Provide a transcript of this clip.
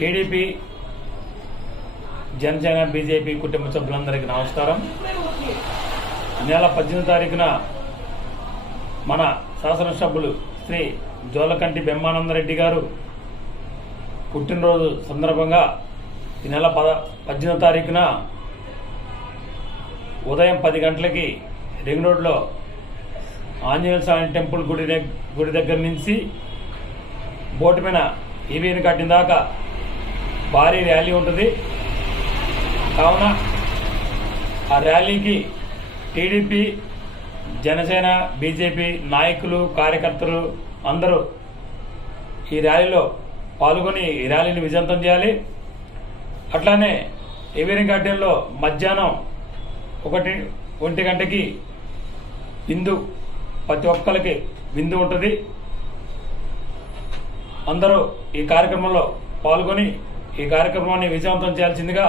TDP Janasena BJP కుటుంబ సభ్యులందరికీ నమస్కారం. నెల 18 తారీఖున మన శాసనసభ్యులు శ్రీ జోలకంటి బ్రహ్మానందరెడ్డి గారు పుట్టినరోజు సందర్భంగా ఈ నెల 18 తారీఖున ఉదయం 10 గంటలకి రింగ్ రోడ్లో ఆంజనేయ స్వామి టెంపుల్ గుడి దగ్గర నుంచి బోటు మీద ఈవీని కట్టిన దాకా భారీ ర్యాలీ ఉంటుంది. కావున ఆ ర్యాలీకి టీడీపీ జనసేన బీజేపీ నాయకులు కార్యకర్తలు అందరూ ఈ ర్యాలీలో పాల్గొని ఈ ర్యాలీని విజయవంతం చేయాలి. అట్లానే ఈవీని గార్డెన్లో మధ్యాహ్నం 1 గంటకి విందు, ప్రతి ఒక్కరికి విందు ఉంటుంది. అందరూ ఈ కార్యక్రమంలో పాల్గొని ఈ కార్యక్రమాన్ని విజయవంతం చేయాల్సిందిగా